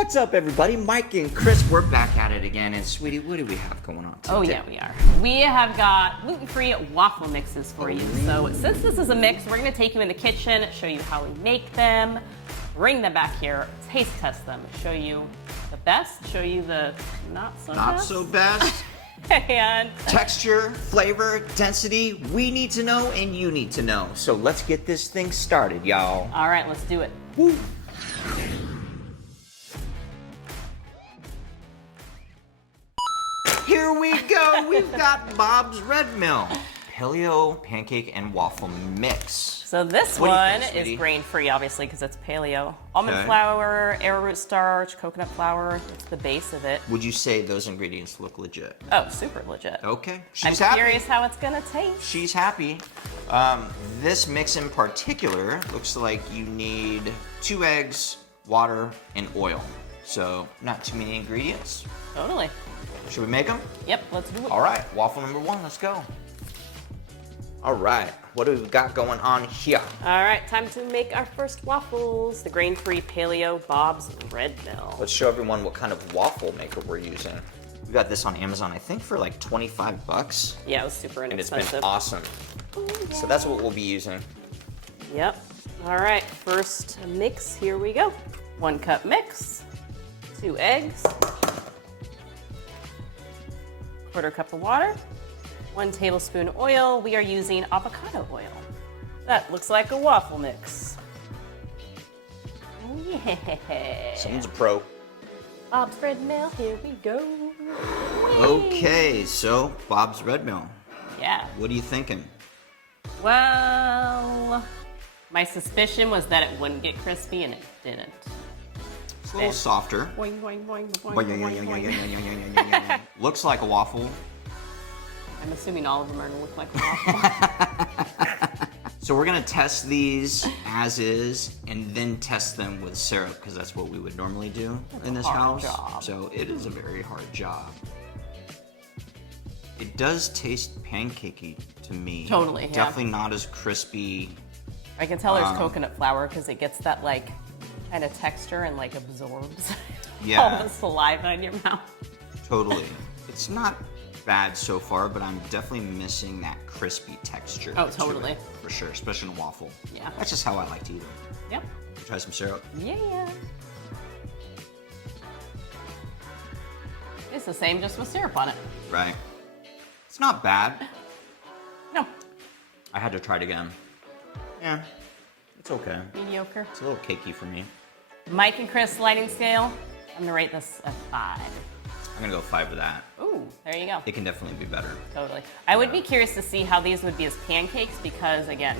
What's up, everybody? Mike and Chris, we're back at it again. And sweetie, what do we have going on today? Oh yeah, we are. We have got gluten-free waffle mixes for you. So since this is a mix, we're gonna take you in the kitchen, show you how we make them, bring them back here, taste test them, show you the best, show you the not so best. And texture, flavor, density, we need to know and you need to know. So let's get this thing started, y'all. all right, let's do it. Woo. Here we go. We've got Bob's Red Mill paleo pancake and waffle mix. So this What do you one think, is sweetie? grain-free, obviously, because it's paleo. Almond Okay. flour, arrowroot starch, coconut flour. That's the base of it. Would you say those ingredients look legit? Oh, super legit. Okay. I'm She's happy. curious how it's gonna taste. She's happy. This mix in particular looks like you need 2 eggs, water, and oil. So not too many ingredients. Totally. Should we make them? Yep, let's do it. All right, waffle number 1, let's go. All right, what do we got going on here? All right, time to make our first waffles. The grain-free paleo Bob's Red Mill. Let's show everyone what kind of waffle maker we're using. We got this on Amazon, I think for like 25 bucks. Yeah, it was super And it's inexpensive. been awesome. Ooh, yeah. So that's what we'll be using. Yep. All right, first mix, here we go. 1 cup mix, 2 eggs, 1/4 cup of water, 1 tablespoon oil. We are using avocado oil. That looks like a waffle mix. Oh yeah. Someone's a pro. Bob's Red Mill, here we go. Okay, so Bob's Red Mill. Yeah. What are you thinking? Well, my suspicion was that it wouldn't get crispy, and it didn't. It's a little softer. Boing, boing, boing, boing, boing, boing, boing. Looks like a waffle. I'm assuming all of them are gonna look like a waffle. So we're gonna test these as is and then test them with syrup because that's what we would normally do in this hard house. job. So it is a very hard job. It does taste pancakey to me. Totally, yeah. Definitely not as crispy. I can tell there's coconut flour because it gets that like kind of texture and like absorbs Yeah. all the saliva in your mouth. Totally. It's not bad so far, but I'm definitely missing that crispy texture. Oh, to totally. it, for sure, especially in a waffle. Yeah. That's just how I like to eat them. Yep. Try some syrup. Yeah. It's the same, just with syrup on it. Right. It's not bad. No. I had to try it again. Yeah, it's okay. Mediocre. It's a little cakey for me. Mike and Chris sliding scale. I'm gonna rate this a 5. I'm gonna go 5 with that. Ooh, there you go. It can definitely be better. Totally. I would be curious to see how these would be as pancakes because, again,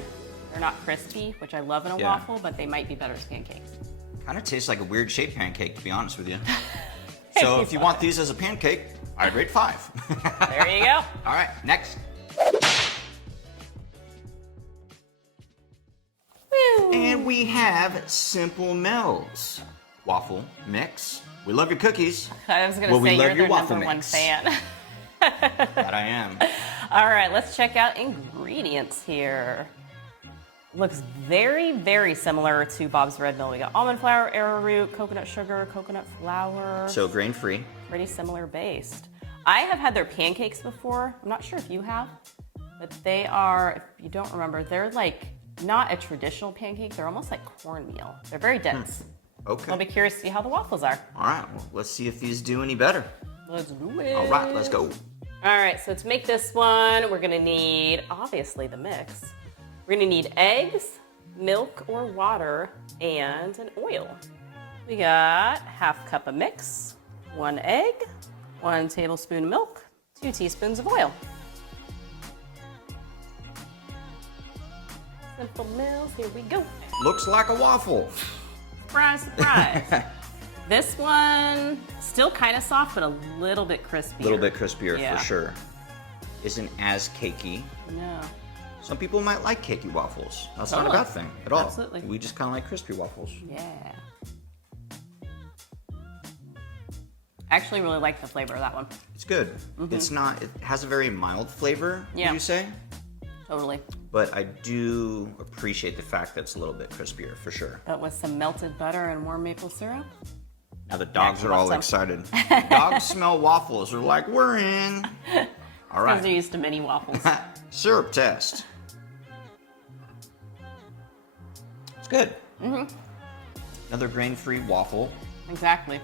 they're not crispy, which I love in a Yeah. waffle, but they might be better as pancakes. Kind of tastes like a weird shaped pancake, to be honest with you. So if you want these as a pancake, I'd rate 5. There you go. All right, next. Woo. And we have Simple Mills waffle mix. We love your cookies. I was gonna Well, we say love you're your their waffle number 1 mix. fan. That I am. All right, let's check out ingredients here. Looks very, very similar to Bob's Red Mill. We got almond flour, arrowroot, coconut sugar, coconut flour. So grain free. Pretty similar based. I have had their pancakes before. I'm not sure if you have, but they are, if you don't remember, they're like not a traditional pancake. They're almost like cornmeal. They're very dense. Okay. I'll be curious to see how the waffles are. All right, well, let's see if these do any better. Let's do it. All right, let's go. All right, so to make this one, we're gonna need, obviously, the mix. We're gonna need eggs, milk or water, and an oil. We got 1/2 cup of mix, 1 egg, 1 tablespoon of milk, 2 teaspoons of oil. Simple Mills, here we go. Looks like a waffle. Surprise, surprise. This one, still kind of soft, but a little bit crispy. A little bit crispier Yeah. for sure. Isn't as cakey. No. Some people might like cakey waffles. That's not a Totally. bad thing at all. Absolutely. We just kind of like crispy waffles. Yeah. I actually really like the flavor of that one. It's good. It's not, it has a very mild flavor, Yeah. would you say? Totally. But I do appreciate the fact that it's a little bit crispier for sure. But with some melted butter and warm maple syrup. Now the dogs are all some. excited. Dogs smell waffles. They're like, we're in. All Because they're right. used to mini waffles. Syrup test. It's good. Another grain-free waffle. Exactly.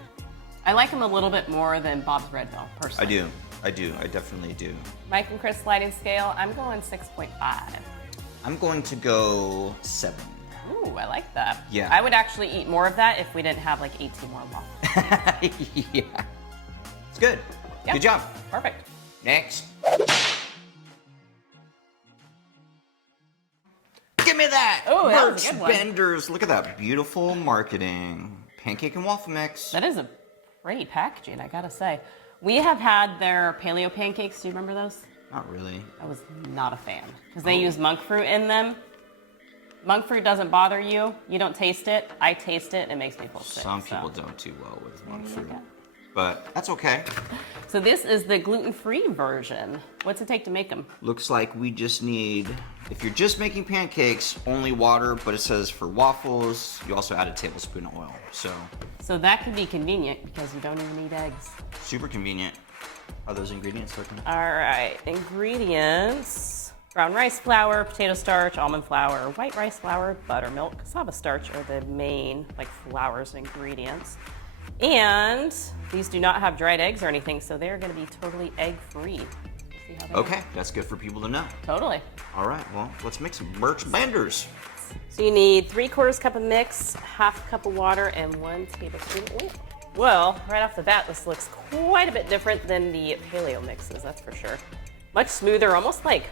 I like them a little bit more than Bob's Red Bell, personally. I definitely do. Mike and Chris sliding scale, I'm going 6.5. I'm going to go 7. Ooh, I like that. Yeah. I would actually eat more of that if we didn't have like 18 more waffles. Yeah. It's good. Yep. Good job. Perfect. Next. Give me that! Oh, that was a Birch good one. Benders. Look at that beautiful marketing. Pancake and waffle mix. That is a pretty packaging, I gotta say. We have had their paleo pancakes. Do you remember those? Not really. I was not a fan because they use monk fruit in them. Monk fruit doesn't bother you. You don't taste it. I taste it and it makes me feel sick. Some people don't do well with monk fruit. Okay. But that's okay. So this is the gluten-free version. What's it take to make them? Looks like we just need, if you're just making pancakes, only water, but it says for waffles, you also add a tablespoon of oil. So that could be convenient because you don't even need eggs. super convenient. Are those ingredients looking? All right, ingredients. Brown rice flour, potato starch, almond flour, white rice flour, buttermilk, cassava starch are the main flours and ingredients. And these do not have dried eggs or anything, so they're gonna be totally egg-free. Okay, that's good for people to know. Totally. All right, well, let's make some Birch Benders. So you need 3/4 cup of mix, 1/2 cup of water, and 1 tablespoon of oil. Well, right off the bat, this looks quite a bit different than the paleo mixes, that's for sure. Much smoother, almost like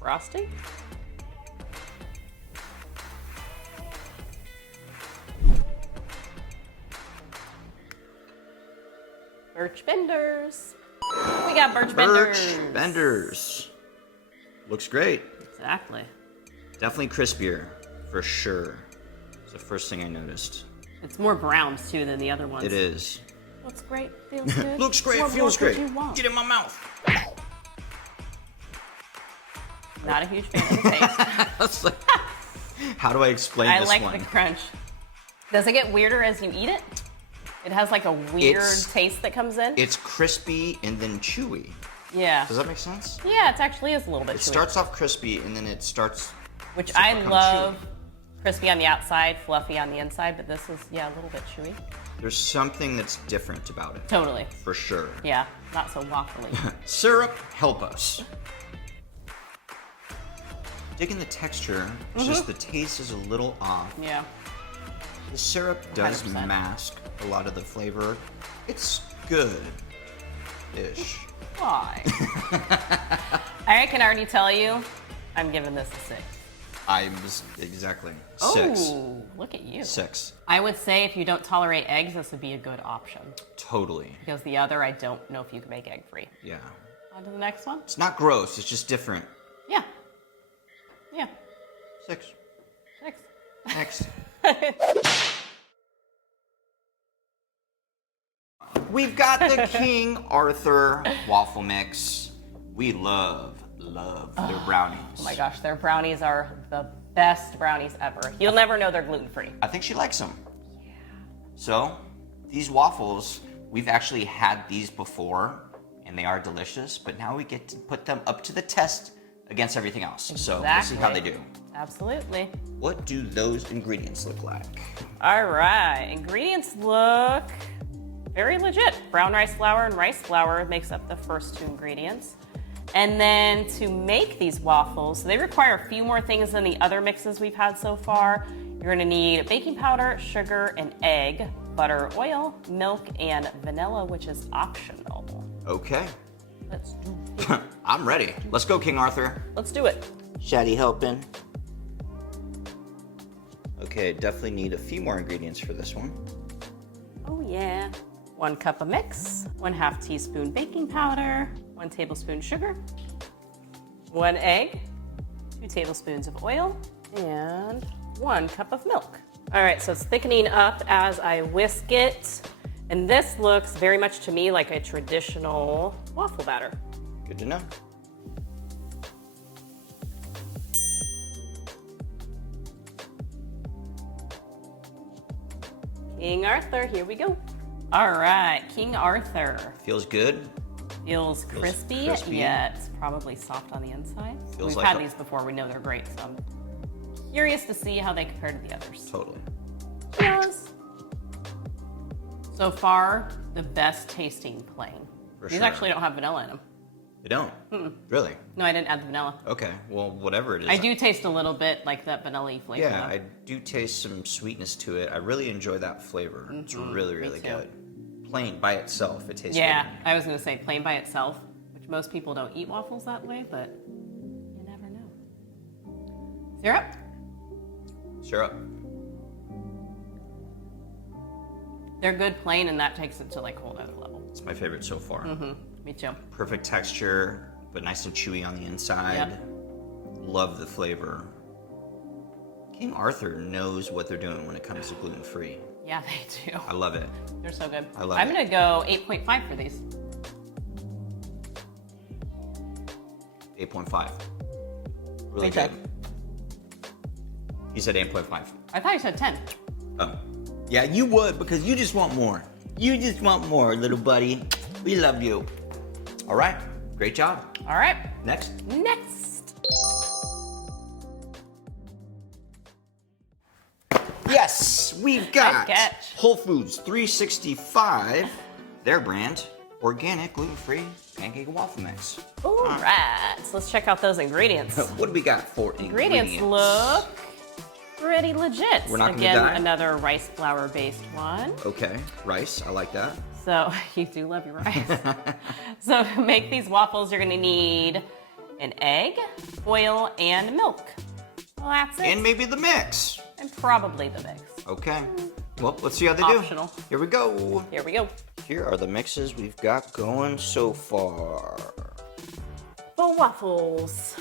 frosting. Birch Benders. We got Birch Benders. Birch Benders. Looks great. Exactly. Definitely crispier, for sure. It's the first thing I noticed. It's more browns too than the other ones. It is. Looks great. Feels good. Looks great, What feels more great. could you want? Get in my mouth. Not a huge fan of the taste. How do I explain I this like one? the crunch. Does it get weirder as you eat it? It has like a weird taste that comes in. It's crispy and then chewy. Yeah. Does that make sense? Yeah, it actually is a little bit It chewy. starts off crispy and then it starts. Which to I become love. chewy. Crispy on the outside, fluffy on the inside, but this is, yeah, a little bit chewy. There's something that's different about it. Totally. For sure. Yeah, not so waffly. Syrup, help us. Digging the texture, it's just the taste is a little off. Yeah. The syrup does 100%. mask a lot of the flavor. It's good-ish. Why? I can already tell you, I'm giving this a 6. Exactly 6. Oh, look at you. 6. I would say if you don't tolerate eggs, this would be a good option. Totally. Because the other, I don't know if you can make egg-free. Yeah. On to the next one. It's not gross. It's just different. Yeah. Yeah. 6. 6. Next. We've got the King Arthur waffle mix. We love their brownies. Oh my gosh, their brownies are the best brownies ever. You'll never know they're gluten-free. I think she likes them. Yeah. So, these waffles, we've actually had these before, and they are delicious, but now we get to put them up to the test against everything else. So, we'll see how they do. Absolutely. What do those ingredients look like? All right, ingredients look very legit. Brown rice flour and rice flour makes up the first 2 ingredients. And then to make these waffles, they require a few more things than the other mixes we've had so far. You're gonna need baking powder, sugar, an egg, butter, oil, milk, and vanilla, which is optional. Okay. Let's do it. I'm ready. Let's go, King Arthur. Let's do it. Shaddy helping. Okay, definitely need a few more ingredients for this one. Oh yeah. 1 cup of mix, 1/2 teaspoon baking powder, 1 tablespoon sugar, 1 egg, 2 tablespoons of oil, and 1 cup of milk. All right, so it's thickening up as I whisk it. And this looks very much to me like a traditional waffle batter. Good to know. King Arthur, here we go. All right, King Arthur. Feels good. Feels crispy, yet probably soft on the inside. Feels We've like had these before. We know they're great, so I'm curious to see how they compare to the others. Totally. Yes. So far, the best tasting plain. For These sure. actually don't have vanilla in them. They don't? Really? No, I didn't add the vanilla. Okay, well, whatever it is. I do taste a little bit like that vanilla-y flavor. Yeah, though. I do taste some sweetness to it. I really enjoy that flavor. It's really, really too. good. Plain by itself, it tastes Yeah, good. I was going to say plain by itself, which most people don't eat waffles that way, but you never know. Syrup? Syrup. They're good plain, and that takes it to like a whole other level. It's my favorite so far. Me too. Perfect texture, but nice and chewy on the inside. Yep. Love the flavor. King Arthur knows what they're doing when it comes to gluten-free. Yeah, they do. I love it. They're so good. I love I'm it. going to go 8.5 for these. 8.5. Really Okay. good. He said 8.5. I thought you said 10. Oh. Yeah, you would, because you just want more. You just want more, little buddy. We love you. All right. Great job. All right. Next. Next. Yes, we've got Good catch. Whole Foods 365, their brand, organic, gluten-free pancake and waffle mix. All right. So let's check out those ingredients. What do we got for Ingredients look pretty legit. We're not gonna Again, die? another rice flour based one. Okay, rice, I like that. So you do love your rice. So to make these waffles, you're gonna need an egg, oil, and milk. Well, that's it. And maybe the mix. And probably the mix. Okay. Well, let's see how they do. Optional. Here we go. Here we go. Here are the mixes we've got going so far. For waffles,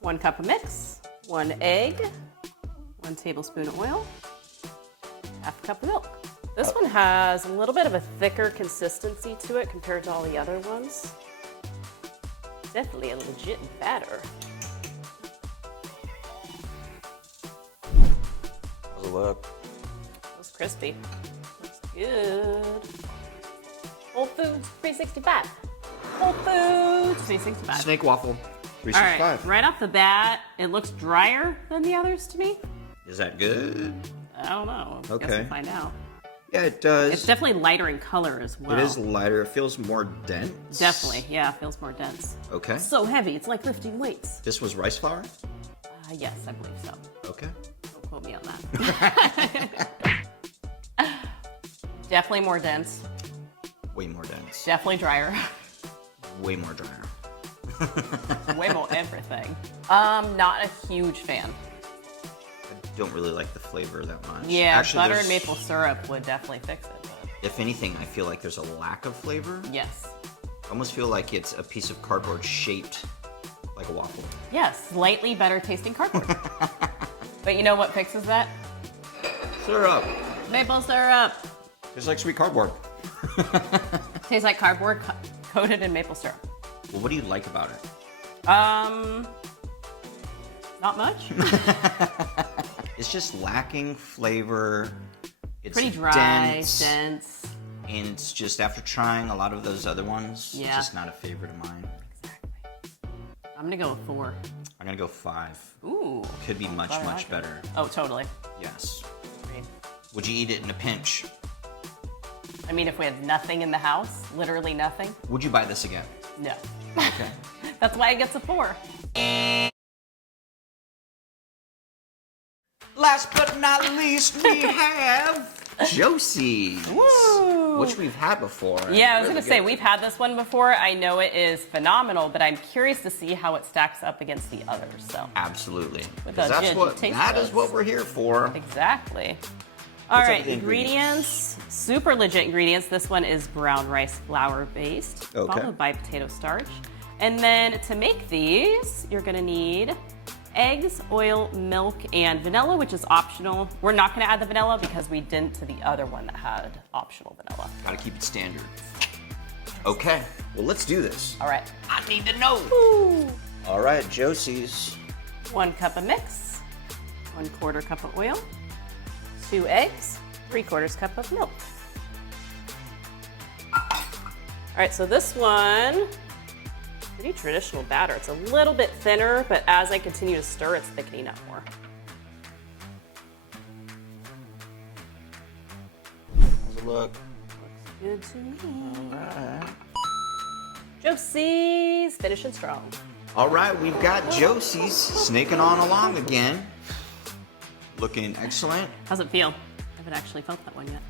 1 cup of mix, 1 egg, 1 tablespoon of oil, half a cup of milk. This one has a little bit of a thicker consistency to it compared to all the other ones. Definitely a legit batter. How's it look? Looks crispy. Looks good. Whole Foods 365. Whole Foods 365. Snake waffle All 365. right, right off the bat, it looks drier than the others to me. Is that good? I don't know. I guess Okay. we'll find out. Yeah, it does. It's definitely lighter in color as well. It is lighter. It feels more dense. Definitely, yeah, it feels more dense. Okay. So heavy, it's like lifting weights. This was rice flour? Yes, I believe so. Okay. Don't quote me on that. Definitely more dense. Way more dense. Definitely drier. Way more drier. Way more everything. Not a huge fan. I don't really like the flavor that much. Yeah, Actually, butter there's- and maple syrup would definitely fix it. But If anything, I feel like there's a lack of flavor. yes. I almost feel like it's a piece of cardboard shaped like a waffle. Yes, slightly better tasting cardboard. But you know what fixes that? Syrup. Maple syrup. It's like sweet cardboard. Tastes like cardboard coated in maple syrup. Well, what do you like about it? Not much. It's just lacking flavor. It's Pretty dry, dense. And it's just after trying a lot of those other ones, Yeah. it's just not a favorite of mine. Exactly. I'm gonna go with 4. I'm gonna go 5. Ooh. Could be much, I like much it. better. Oh, totally. Yes. Agreed. Would you eat it in a pinch? I mean, if we have nothing in the house, literally nothing, Would you buy this again? no. Okay. That's why it gets a 4. Last but not least, we have Josies, Woo! which we've had before. Yeah, I was Really gonna say, good. we've had this one before. I know it is phenomenal, but I'm curious to see how it stacks up against the others, so. Absolutely. With 'Cause a that's taste that is buds. what we're here for. Exactly. All What's up right, with the ingredients. Super legit ingredients. This one is brown rice flour based, Okay. followed by potato starch. And then to make these, you're gonna need eggs, oil, milk, and vanilla, which is optional. We're not gonna add the vanilla because we didn't to the other one that had optional vanilla. Gotta keep it standard. Okay, well, let's do this. All right. I need to know. Ooh. All right, Josies. 1 cup of mix, 1/4 cup of oil, 2 eggs, 3/4 cup of milk. All right, so this one, pretty traditional batter. It's a little bit thinner, but as I continue to stir, it's thickening up more. How's it look? Good to me. All right. Josies, finishing strong. All right, we've got Josies snaking on along again. Looking excellent. How's it feel? I haven't actually felt that one yet.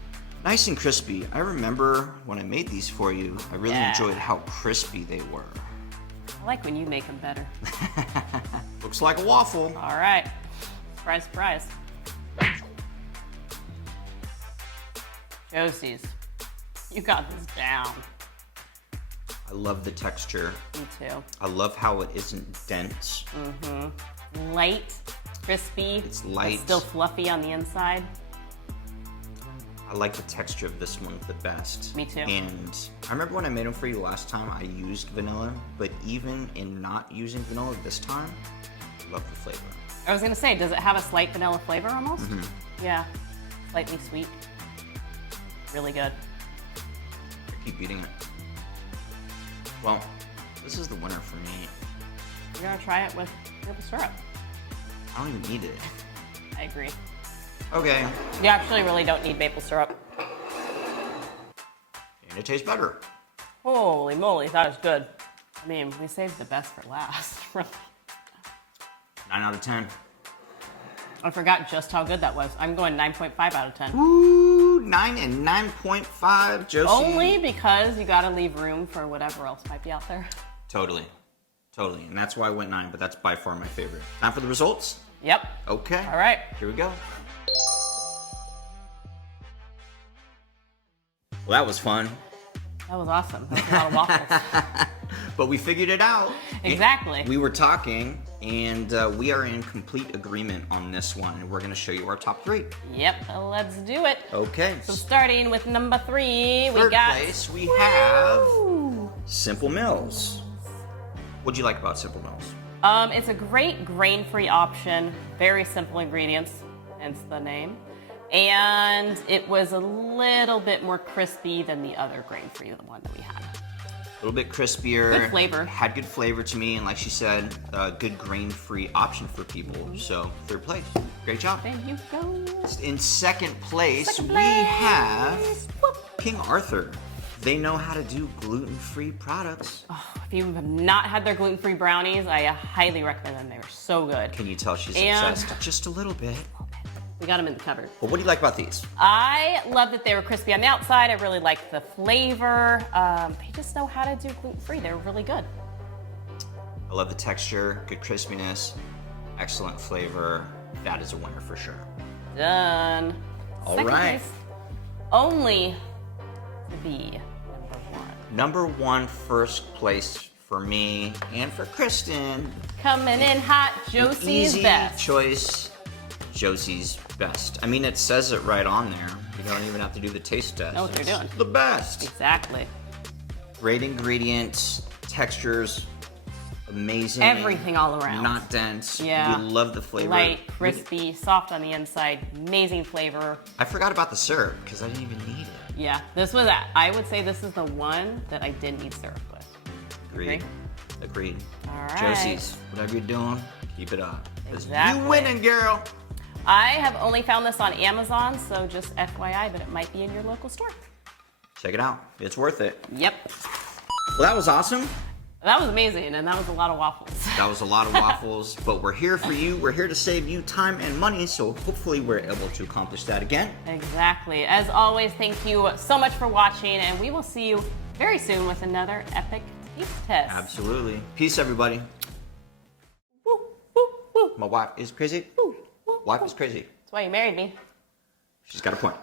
Nice and crispy. I remember when I made these for you, I really enjoyed how crispy they were. I like when you make them better. Looks like a waffle. All right, surprise, surprise. Josies, you got this down. I love the texture. Me too. I love how it isn't dense. Light, crispy. It's light. But still fluffy on the inside. I like the texture of this one the best. Me too. And I remember when I made them for you last time, I used vanilla, but even in not using vanilla this time, I love the flavor. I was gonna say, does it have a slight vanilla flavor almost? Yeah, slightly sweet. Really good. I keep eating it. Well, this is the winner for me. You're gonna try it with maple syrup. I don't even need it. I agree. Okay. You actually really don't need maple syrup. And it tastes better. Holy moly, that is good. I mean, we saved the best for last. 9 out of 10. I forgot just how good that was. I'm going 9.5 out of 10. Ooh, 9 and 9.5, Josie. Only because you gotta leave room for whatever else might be out there. Totally. Totally. And that's why I went 9, but that's by far my favorite. Time for the results? Yep. Okay. All right. Here we go. Well, that was fun. That was awesome. That was a lot of waffles. But we figured it out. Exactly. We were talking, and we are in complete agreement on this one. And we're going to show you our top 3. Yep, let's do it. Okay. So starting with number 3, we Third got... place, we have Woo! Simple Mills. What'd you like about Simple Mills? It's a great grain-free option. Very simple ingredients, hence the name. And it was a little bit more crispy than the other grain-free one that we had. A little bit crispier. Good flavor. Had good flavor to me, and like she said, a good grain-free option for people. So, third place. Great job. There you go. In second place, Second we place. have Whoop. King Arthur. They know how to do gluten-free products. If you have not had their gluten-free brownies, I highly recommend them. They were so good. Can you tell she's And- obsessed? Just a little bit. We got them in the cupboard. But what do you like about these? I love that they were crispy on the outside. I really liked the flavor. They just know how to do gluten-free. They're really good. I love the texture, good crispiness, excellent flavor. That is a winner for sure. Done. All Second right. place, only to be number 1. Number 1, first place for me and for Kristen. Coming in hot, Josie's Easy best. choice, Josie's best. I mean, it says it right on there. You don't even have to do the taste test. Know what you're doing. The best. Exactly. Great ingredients, textures, amazing. Everything all around. Not dense. Yeah. We love the flavor. Light, crispy, soft on the inside, amazing flavor. I forgot about the syrup because I didn't even need it. Yeah, this was that. I would say this is the one that I didn't need syrup with. Agreed. Agreed. All right. Josie's, whatever you're doing, keep it up. 'Cause Exactly. You winning, girl. I have only found this on Amazon, so just FYI, but it might be in your local store. Check it out. It's worth it. Yep. Well, that was awesome. That was amazing, and that was a lot of waffles. That was a lot of waffles, but we're here for you. We're here to save you time and money, so hopefully we're able to accomplish that again. Exactly. As always, thank you so much for watching, and we will see you very soon with another epic taste test. Absolutely. Peace, everybody. Woo, woo, woo. My wife is crazy. Woo, woo, Wife woo. is crazy. That's why you married me. She's got a point.